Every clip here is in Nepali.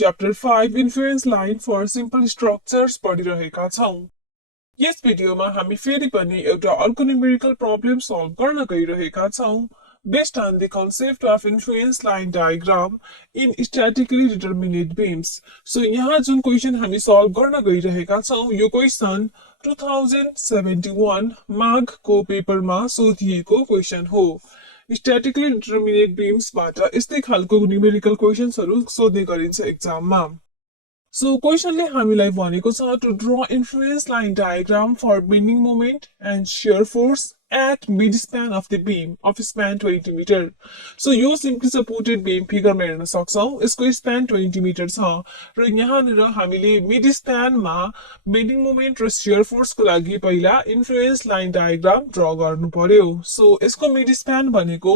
Chapter 5 Influence Line for Simple Structures पढिरहेका छौं। यस भिडियोमा हामी फेरि पनि एउटा अर्को न्यूमेरिकल प्रब्लम सल्भ गर्न गइरहेका छौं based on the concept of influence line diagram in statically determinate beams. So यहाँ जुन क्वेशन हामी सल्भ गर्न गइरहेका छौं यो क्वेशन 2071 माघ को पेपरमा सोधिएको क्वेशन हो। स्ट्याटिकली डिटर्मिनेट बीम्सबाट यस्तै खालको न्यूमेरिकल क्वेशन्सहरु सोध्ने गरिन्छ एक्जाममा। सो क्वेशनले हामीलाई भनेको छ to draw influence line diagram for bending moment and shear force at mid span of the beam of span 20 meter. So यो simply supported beam फिगरमा हेर्न सक्छौं। यसको स्प्यान 20 मिटर छ र यहाँनिर हामीले मिड स्प्यानमा बेन्डिङ मोमेन्ट र शियर फोर्स को लागि पहिला इन्फ्लुएन्स लाइन डायग्राम ड्रा गर्नु पर्यो। सो यसको मिड स्प्यान भनेको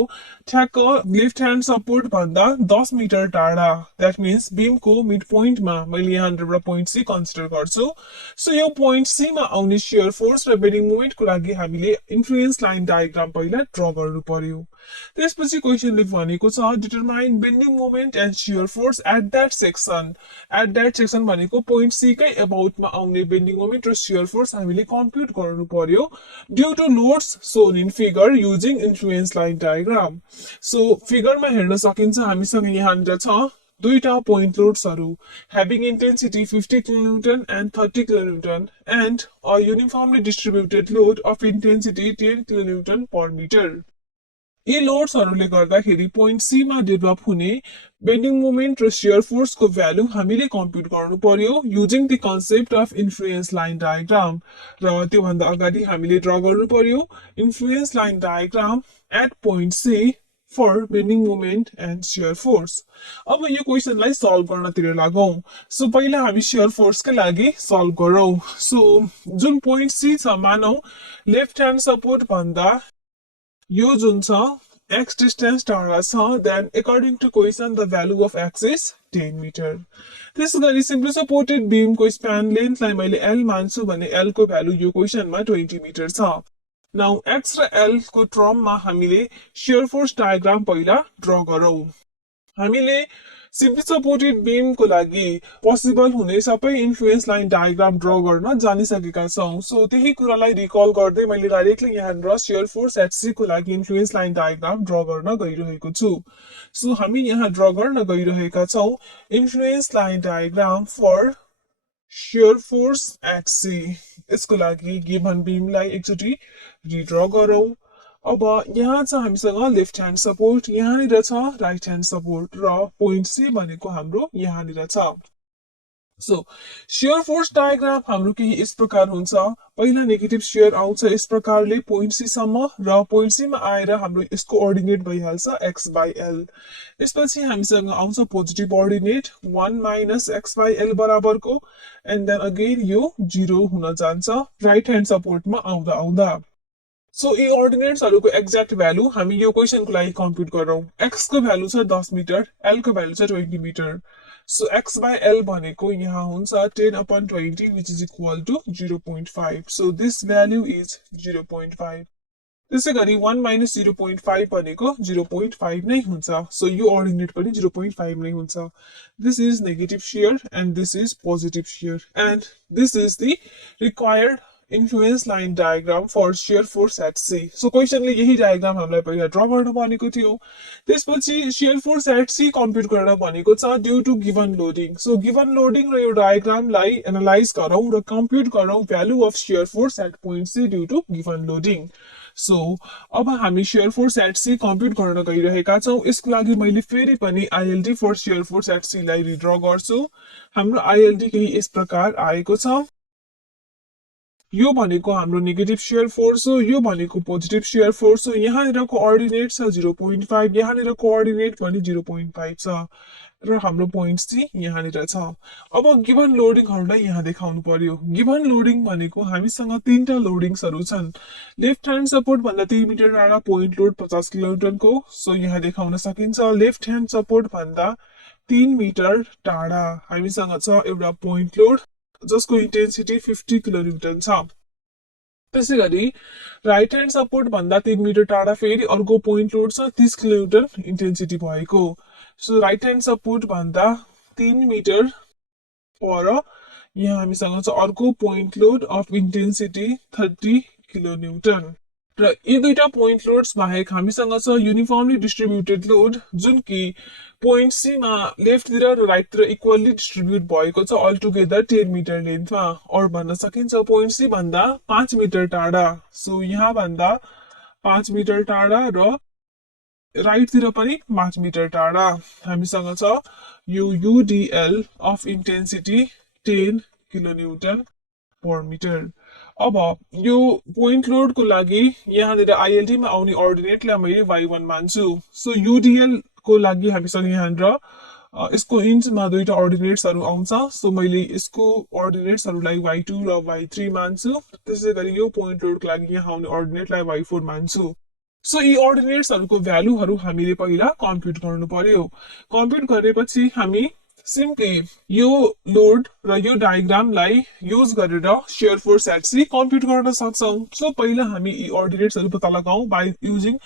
ठ्याक्क लेफ्ट ह्यान्ड सपोर्ट भन्दा 10 मिटर टाढा, दैट मीन्स बीम को मिड पोइन्टमा मैले यहाँनिर पोइन्ट सी कन्सिडर गर्छु। सो यो पोइन्ट सी मा आउने शियर फोर्स र बेन्डिङ मोमेन्ट को लागि हामीले इन्फ्लुएन्स लाइन डायग्राम पहिला ड्रा गर्नु पर्यो। त्यसपछि क्वेशनले भनेको छ determine bending moment and shear force at that section. At that section भनेको पोइन्ट सी कै अबाउटमा आउने बेन्डिङ मोमेन्ट र शियर फोर्स हामीले कम्प्युट गर्नु पर्यो due to loads shown in figure using influence line diagram. So फिगरमा हेर्न सकिन्छ हामीसँग यहाँनिर छ दुईटा पोइन्ट लोड्सहरु having intensity 50 kN and 30 kN and a uniformly distributed load of intensity 10 kN per meter. यी लोड्सहरुले गर्दाखेरि पोइन्ट सी मा डेभलप हुने बेन्डिङ मोमेन्ट र शियर फोर्स को भ्यालु हामीले कम्प्युट गर्नु पर्यो using the concept of influence line diagram. र त्यो भन्दा अगाडि हामीले ड्रा गर्नु पर्यो influence line diagram at point C for bending moment and shear force. अब यो क्वेशनलाई सल्भ गर्नतिर लागौं। सो पहिला हामी शियर फोर्स के लागि सल्भ गरौं। सो जुन पोइन्ट सी छ मानौ लेफ्ट ह्यान्ड सपोर्ट भन्दा यो जुन छ x डिस्टेन्स टाढा छ, then according to question the value of x is 10 metre. त्यसैगरी सिम्पली सपोर्टेड बीम को स्प्यान लेन्थलाई मैले l मान्छु भने l को भ्यालु यो क्वेशनमा 20 मिटर छ। नाउ x र l को टर्ममा हामीले शियर फोर्स डायग्राम पहिला ड्रा गरौं। हामीले सिम्पली सपोर्टेड बीम को लागि पोसिबल हुने सबै इन्फ्लुएन्स लाइन डायग्राम ड्रा गर्न जानिसकेका छौं। सो त्यही कुरालाई रिकल गर्दै मैले डाइरेक्टली यहाँ शियर फोर्स एट सी को लागि इन्फ्लुएन्स लाइन डायग्राम ड्रा गर्न गइरहेको छु। सो हामी यहाँ ड्रा गर्न गइरहेका छौं influence line diagram for shear force at C. यसको लागि गिवन बीमलाई एकचोटी रिड्रा गरौं। अब यहाँ छ हामीसँग लेफ्ट ह्यान्ड सपोर्ट, यहाँनिर छ राइट ह्यान्ड सपोर्ट र पोइन्ट सी भनेको हाम्रो यहाँनिर छ। सो शियर फोर्स डायग्राम हाम्रो केही यस प्रकार हुन्छ। पहिला नेगेटिभ शियर आउँछ यस प्रकारले पोइन्ट सी सम्म र पोइन्ट सी मा आएर हाम्रो यसको अर्डिनेट भइहाल्छ x/l। त्यसपछि हामीसँग आउँछ पोजिटिभ अर्डिनेट 1 - x/l बराबरको एन्ड देन अगेन यो 0 हुन जान्छ राइट ह्यान्ड सपोर्टमा आउँदा आउँदा। सो यी अर्डिनेट्सहरुको एक्ज्याक्ट भ्यालु हामी यो क्वेशनको लागि कम्प्युट गरौं। x को भ्यालु छ 10 मिटर, l को भ्यालु छ 20 मिटर। सो x/l भनेको यहाँ हुन्छ 10/20 which is equal to 0.5. So this value is 0.5. त्यसैगरी 1 - 0.5 भनेको 0.5 नै हुन्छ। सो यो अर्डिनेट पनि 0.5 नै हुन्छ। This is negative shear and this is positive shear and this is the required influence line diagram for shear force at C. So क्वेशनले यही डायग्राम हामीलाई पहिला ड्रा गर्न भनेको थियो। त्यसपछि shear force at C compute गर्न भनेको छ due to given loading. So given loading र यो डायग्रामलाई एनालाइज गरौं र कम्प्युट गरौं value of shear force at point C due to given loading. So अब हामी shear force at C compute गर्न गइरहेका छौं। यसको लागि मैले फेरि पनि ILD for shear force at C लाई रिड्रा गर्छु। हाम्रो आईएलडी केही यस प्रकार आएको छ। यो भनेको हाम्रो नेगेटिभ शियर फोर्स हो, यो भनेको पोजिटिभ शियर फोर्स हो। यहाँनिरको अर्डिनेट छ 0.5, यहाँनिरको अर्डिनेट पनि 0.5 छ र हाम्रो पोइन्ट सी यहाँनिर छ। अब गिवन लोडिङहरुलाई यहाँ देखाउनु पर्यो। गिवन लोडिङ भनेको हामीसँग तीनटा लोडिङ्सहरु छन्। लेफ्ट ह्यान्ड सपोर्ट भन्दा 3 मिटर टाढा पोइन्ट लोड 50 किलोन्युटन को। सो यहाँ देखाउन सकिन्छ लेफ्ट ह्यान्ड सपोर्ट भन्दा 3 मिटर टाढा हामीसँग छ एउटा पोइन्ट लोड जसको इन्टेन्सिटी 50 किलोन्युटन छ। त्यसैगरी राइट ह्यान्ड सपोर्ट भन्दा 3 मिटर टाढा फेरि अर्को पोइन्ट लोड छ 30 किलोन्युटन इन्टेन्सिटी भएको। सो राइट ह्यान्ड सपोर्ट भन्दा 3 मिटर पर यहाँ हामीसँग छ अर्को पोइन्ट लोड अफ इन्टेन्सिटी 30 किलोन्युटन र यी दुईटा पोइन्ट लोड्स बाहेक हामीसँग छ युनिफर्मली डिस्ट्रिब्युटेड लोड जुन कि पोइन्ट सी मा लेफ्टतिर र राइटतिर इक्वली डिस्ट्रिब्युट भएको छ अल टुगेदर 10 मिटर लेन्थमा और भन्न सकिन्छ पोइन्ट सी भन्दा 5 मिटर टाढा सो यहाँ भन्दा 5 मिटर टाढा र राइटतिर पनि 5 मिटर टाढा हामीसँग छ यो UDL of intensity 10 kilonewton per metre अब यो पोइन्ट लोड को लागि यहाँनिर आइएलटी मा आउने अर्डिनेटलाई मैले y1 मान्छु सो युडिएल को लागि हामीसँग यहाँनिर यसको इन्चमा दुईटा अर्डिनेट्सहरु आउँछ सो मैले यसको अर्डिनेट्सहरुलाई y2 र y3 मान्छु त्यसैगरी यो पोइन्ट लोड को लागि यहाँ आउने अर्डिनेटलाई y4 मान्छु सो यी अर्डिनेट्सहरुको भ्यालुहरु हामीले पहिला कम्प्युट गर्नु पर्यो कम्प्युट गरेपछि हामी सिम्पली यो लोड र यो डायग्रामलाई युज गरेर shear force at C compute गर्न सक्छौं सो पहिला हामी यी अर्डिनेट्सहरु पत्ता लगाऊ by using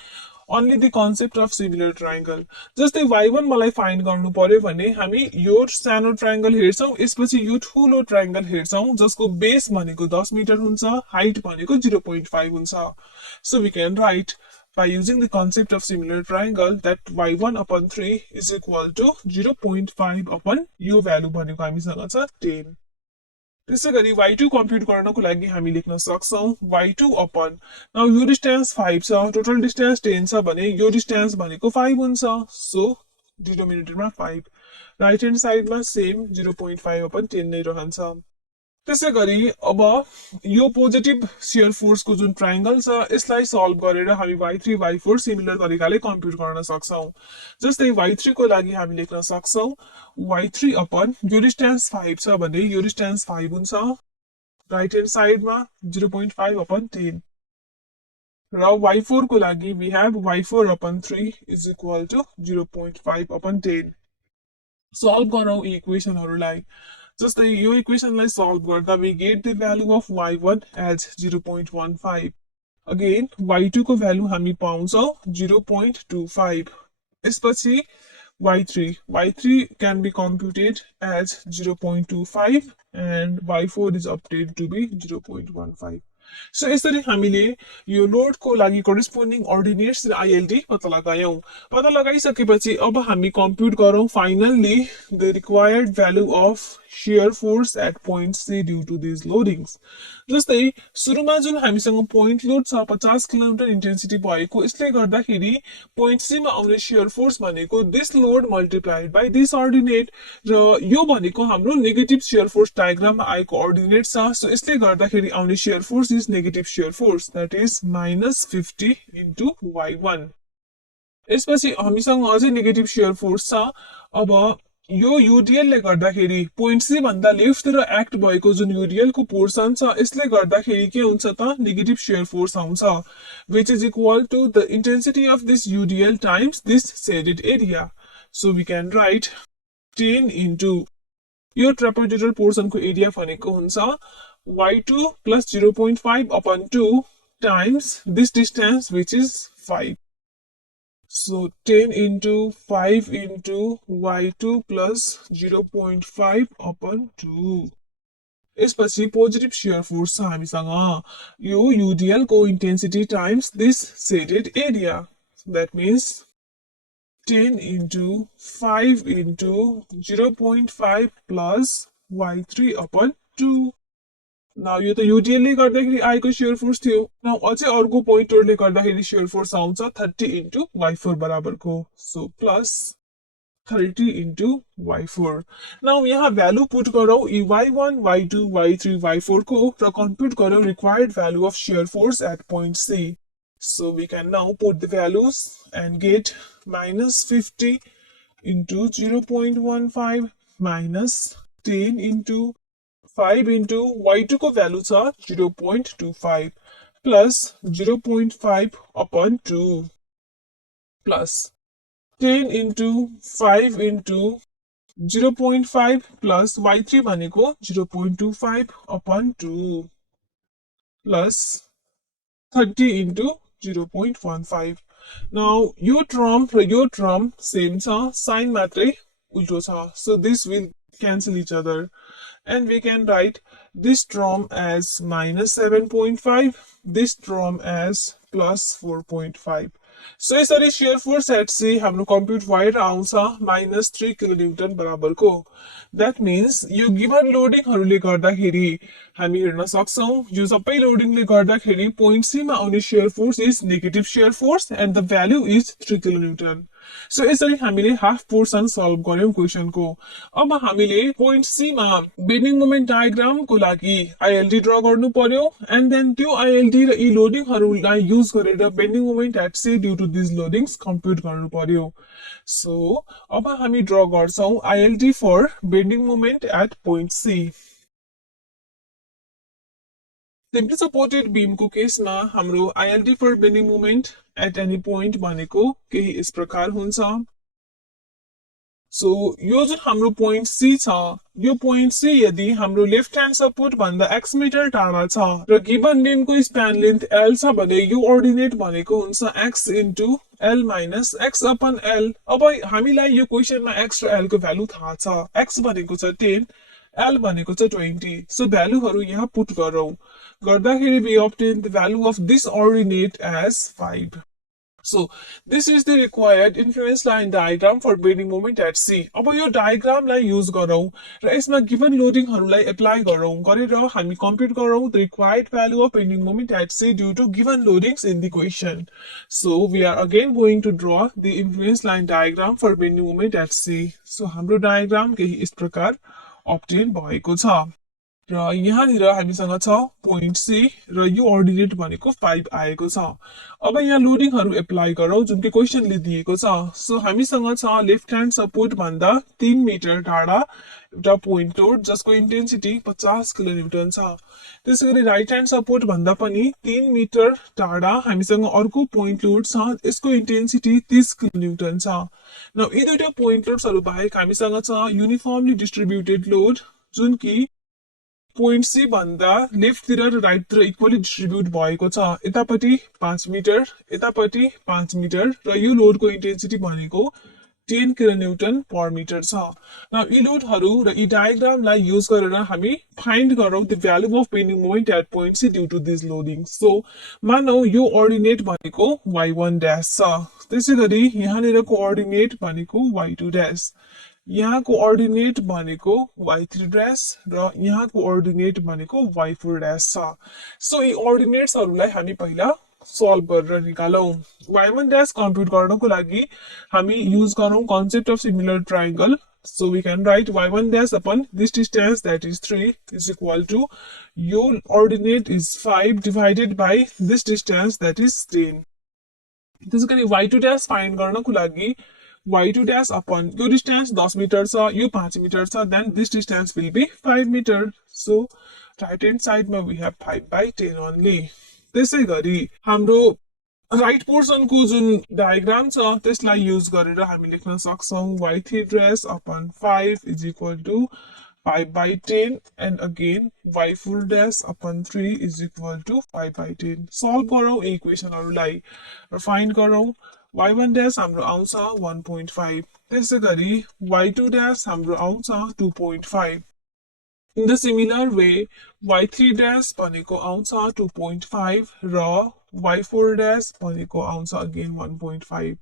only the concept of similar triangle जस्तै y1 मलाई फाइन्ड गर्नु पर्यो भने हामी यो सानो ट्रायंगल हेर्छौं यसपछि यो ठूलो ट्रायंगल हेर्छौं जसको बेस भनेको 10 मिटर हुन्छ हाइट भनेको 0.5 हुन्छ so we can write by using the concept of similar triangle that y1 upon 3 is equal to 0.5 upon यो भ्यालु भनेको हामीसँग छ 10 त्यसैगरी y2 कम्प्युट गर्नको लागि हामी लेख्न सक्छौं y2 upon नाउ यो डिस्टेन्स 5 छ टोटल डिस्टेन्स 10 छ भने यो डिस्टेन्स भनेको 5 हुन्छ सो डिनोमिनेटरमा 5 राइट ह्यान्ड साइडमा सेम 0.5 upon 10 नै रहन्छ त्यसैगरी अब यो पोजिटिभ शियर फोर्स को जुन ट्रायंगल छ यसलाई सल्भ गरेर हामी y3 y4 सिमिलर तरिकाले कम्प्युट गर्न सक्छौं जस्तै y3 को लागि हामी लेख्न सक्छौं y3 upon यो डिस्टेन्स 5 छ भने यो डिस्टेन्स 5 हुन्छ राइट ह्यान्ड साइडमा 0.5 upon 10 र y4 को लागि we have y4 upon 3 is equal to 0.5 upon 10 solve गरौ इक्वेशनहरुलाई जस्तै यो इक्वेशनलाई सल्भ गर्दा we get the value of y1 as 0.15 again y2 को भ्यालु हामी पाउँछौ 0.25 यसपछि y3 can be computed as 0.25 and y4 is obtained to be 0.15 so यसरी हामीले यो लोड को लागि करेस्पोन्डिङ अर्डिनेट्स र आईएलटी पत्ता लगायौं पत्ता लगाइसकेपछि अब हामी कम्प्युट गरौं finally the required value of shear force at point C due to these loadings जस्तै सुरुमा जुन हामीसँग पोइन्ट लोड छ 50 किलोमिटर इन्टेन्सिटी भएको यसले गर्दाखेरि पोइन्ट सी मा आउने शियर फोर्स भनेको this load multiplied by this ordinate र यो भनेको हाम्रो नेगेटिभ शियर फोर्स डायग्राममा आएको अर्डिनेट छ सो यसले गर्दाखेरि आउने shear force is negative shear force that is -50 into y1 यसपछि हामीसँग अझै नेगेटिभ शियर फोर्स छ अब यो युडिएल ले गर्दाखेरि पोइन्ट सी भन्दा लेफ्टतिर एक्ट भएको जुन युडिएल को पोर्सन छ यसले गर्दाखेरि के हुन्छ त नेगेटिभ शियर फोर्स आउँछ which is equal to the intensity of this UDL times this shaded area so we can write 10 into यो ट्रापेजोइडल पोर्सन को एरिया भनेको हुन्छ y2 plus 0.5 upon 2 times this distance which is 5 So 10 into 5 into y2 plus 0.5 upon 2 यसपछि पोजिटिभ शियर फोर्स छ हामीसँग यो युडिएल को intensity times this shaded area that means 10 into 5 into 0.5 plus y3 upon 2 now यो त युडिएल ले गर्दाखेरि आएको शियर फोर्स थियो नाउ अझै अर्को पोइन्टरले गर्दाखेरि शियर फोर्स आउँछ 30 into y4 बराबरको so plus 30 into y4 now यहाँ भ्यालु पुट गरौ y1 y2 y3 y4 को र कम्प्युट गरौ required value of shear force at point C so we can now put the values and get -50 into 0.15 minus 10 into 5 into y2 को भ्यालु छ 0.25 plus 0.5 upon 2 plus 10 into 5 into 0.5 plus y3 भनेको 0.25 upon 2 plus 30 into 0.15 Now यो टर्म र यो टर्म सेम छ साइन मात्रै ulto cha. So this will cancel each other. And we can write this term as minus 7.5, this term as plus 4.5. So यसरी shear force at C हाम्रो compute भएर आउँछ minus 3 kilonewton बराबरको. That means यो given loadingहरूले गर्दाखेरि हामी हेर्न सक्छौं यो सबै लोडिङले गर्दाखेरि point C मा आउने shear force is negative shear force and the value is 3 kilonewton. So यसरी हामीले हाफ पोर्सन सल्भ गर्यौं क्वेशनको. अब हामीले पोइन्ट सी मा बेन्डिङ मोमेन्ट डायग्राम को लागि आईएलडी ड्रा गर्नु पर्यो एन्ड देन त्यो आईएलडी र यी लोडिङहरूलाई युज गरेर bending moment at C due to this loadings compute गर्नु पर्यो. सो अब हामी ड्रा गर्छौं ILD for bending moment at point C. Simply supported beam को केसमा हाम्रो ILD for bending moment at any point भनेको केही यस प्रकार हुन्छ. सो यो जुन हाम्रो पोइन्ट सी छ यो पोइन्ट सी यदि हाम्रो लेफ्ट ह्यान्ड सपोर्ट भन्दा x मिटर टाढा छ र गिवन बीमको स्प्यान लेन्थ l छ भने यो अर्डिनेट भनेको हुन्छ x into l minus x upon l. अब हामीलाई यो क्वेशनमा x र l को भ्यालु थाहा छ. x भनेको छ 10, l भनेको छ 20. सो भ्यालुहरू यहाँ पुट गरौँ. गर्दाखेरि we obtain the value of this ordinate as 5. So this is the required influence line diagram for bending moment at C. अब यो डायग्रामलाई युज गरौँ र यसमा गिवन लोडिङहरूलाई एप्लाई गरौँ गरेर हामी कम्प्युट गरौँ the required value of bending moment at C due to given loadings in the question. So we are again going to draw the influence line diagram for bending moment at C. So हाम्रो डायग्राम केही यस प्रकार obtain भएको छ र यहाँनिर हामीसँग छ पोइन्ट सी र यो अर्डिनेट भनेको 5 आएको छ. अब यहाँ लोडिङहरू एप्लाई गरौँ जुन कि क्वेशनले दिएको छ. सो हामीसँग छ लेफ्ट ह्यान्ड सपोर्ट भन्दा 3 मिटर टाढा एउटा पोइन्ट लोड जसको इन्टेन्सिटी 50 किलोन्युटन छ. त्यसैगरी राइट ह्यान्ड सपोर्ट भन्दा पनि 3 मिटर टाढा हामीसँग अर्को पोइन्ट लोड छ यसको इन्टेन्सिटी 30 किलोन्युटन छ. न यी दुईटा पोइन्ट लोड्सहरू बाहेक हामीसँग छ युनिफर्मली डिस्ट्रिब्युटेड लोड जुन कि पोइन्ट सी भन्दा लेफ्टतिर र राइटतिर इक्वली डिस्ट्रिब्युट भएको छ. यतापट्टि 5 मिटर यतापट्टि 5 मिटर र यो लोडको इन्टेन्सिटी भनेको 10 किलोन्युटन पर मिटर छ. न यी लोडहरू र यी डायग्रामलाई युज गरेर हामी फाइन्ड गरौँ the value of bending moment at point C due to this loading. So मानौ यो अर्डिनेट भनेको y1 ड्याश छ. त्यसैगरी यहाँनिर कोअर्डिनेट भनेको y2 ड्याश, यहाँको अर्डिनेट भनेको y3 ड्याश र यहाँको अर्डिनेट भनेको y4 ड्याश छ. सो यी अर्डिनेट्सहरूलाई हामी पहिला सल्भ गरेर निकालौं. y1 ड्याश कम्प्युट गर्नको लागि हामी युज गरौँ concept of similar triangle. So we can write y1 dash upon this distance that is 3 is equal to your ordinate is 5 divided by this distance that is 10. त्यसैगरी y2 dash find गर्नको लागि y2 dash upon your distance 10 metre छ यो 5 मिटर छ then this distance will be 5 meter. So right hand side मा we have 5 by 10 only. त्यसैगरी हाम्रो राइट पोर्सन को जुन डायग्राम छ त्यसलाई युज गरेर हामी लेख्न सक्छौं y3 dash upon 5 is equal to 5 by 10 and again y4 dash upon 3 is equal to 5 by 10. Solve गरौँ इक्वेशनहरुलाई र फाइन्ड गरौँ. y1 dash हाम्रो आउँछ 1.5, त्यसैगरी y2 dash हाम्रो आउँछ 2.5. In the similar way y3 dash भनेको आउँछ 2.5 र y4 dash भनेको आउँछ again 1.5.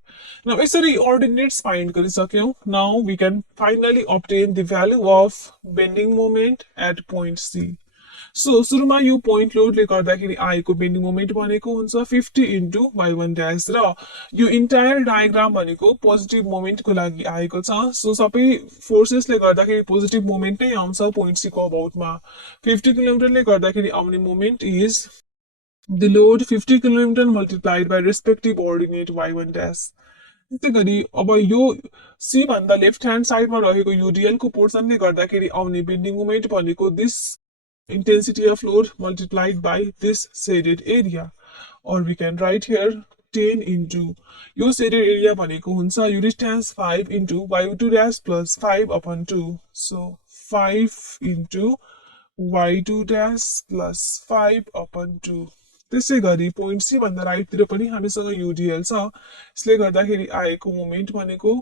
Now यसरी ordinates find गरिसक्यौं. Now we can finally obtain the value of bending moment at point C. So सुरुमा यो point load ले गर्दाखेरि आएको bending moment भनेको हुन्छ 50 into y1 dash र यो entire diagram भनेको positive moment को लागि आएको छ. So सबै forces ले गर्दाखेरि positive moment नै आउँछ point C को about मा. 50 km ले गर्दाखेरि आउने moment is the load 50 km multiplied by respective ordinate y1 dash. त्यसैगरी अब यो C भन्दा लेफ्ट ह्यान्ड साइडमा रहेको यो dl को पोर्सनले गर्दाखेरि आउने बेन्डिङ मोमेन्ट भनेको this intensity of load multiplied by this shaded area, or we can write here 10 into यो shaded area भनेको हुन्छ यो distance 5 into y2 dash plus 5 upon 2. So 5 into y2 dash plus 5 upon 2. त्यसै गरी पोइन्ट सी भन्दा राइटतिर पनि हामीसँग युडिएल छ। यसले गर्दाखेरि आएको मोमेन्ट भनेको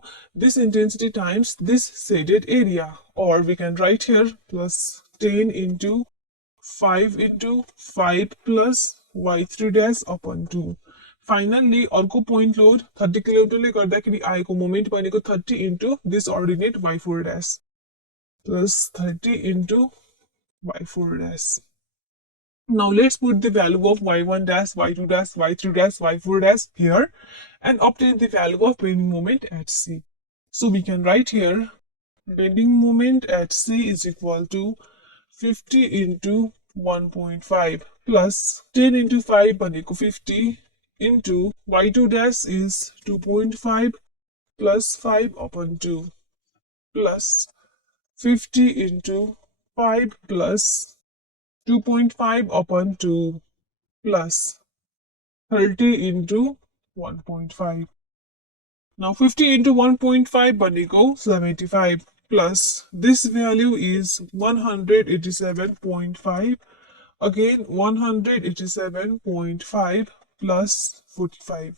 this intensity times this shaded area, or we can write here plus 10 into 5 into 5 plus y3 dash upon 2. Finally, अर्को point load 30 किलोन्युटनले गर्दाखेरि आएको मोमेन्ट भनेको 30 into this ordinate y4 dash plus 30 into y4 dash. Now let's put the value of y1 dash, y2 dash, y3 dash, y4 dash here and obtain the value of bending moment at C. So we can write here bending moment at C is equal to 50 into 1.5 plus 10 into 5 भनेको 50 into y2 dash is 2.5 plus 5 upon 2 plus 50 into 5 plus 2.5 upon 2 plus 30 into 1.5. Now 50 into 1.5 भनेको 75 plus this value is 187.5. Again 187.5 plus 45.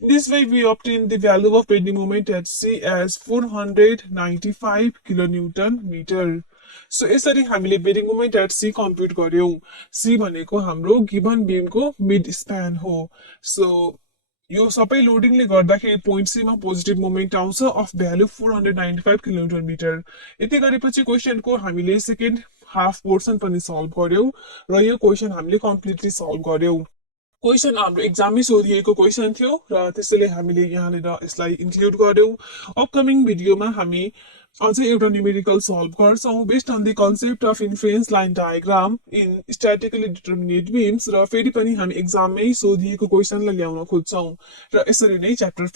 This way we obtain the value of bending moment at C as 495 kilonewton meter. So यसरी हामीले bending moment at C compute गर्यौं। सी भनेको हाम्रो गिवन बीमको मिड स्प्यान हो। सो यो सबै लोडिङले गर्दाखेरि पोइन्ट सी मा पोजिटिभ मोमेन्ट आउँछ अफ भ्यालु 495 किलोन्युटन मिटर। यति गरेपछि क्वेशनको हामीले सेकेन्ड हाफ पोर्सन पनि सल्भ गर्यौं र यो क्वेशन हामीले कम्प्लिटली सल्भ गर्यौं। क्वेशन हाम्रो एक्जाममै सोधिएको क्वेशन थियो र त्यसैले हामीले यहाँनिर यसलाई इन्क्लुड गर्यौं। अपकमिङ भिडियोमा हामी अझै एउटा न्युमेरिकल सल्भ गर्छौं based on the concept of influence line diagram in statically determinate beams र फेरि पनि हामी एक्जाममै सोधिएको क्वेशनलाई ल्याउन खोज्छौं र यसरी नै च्याप्टर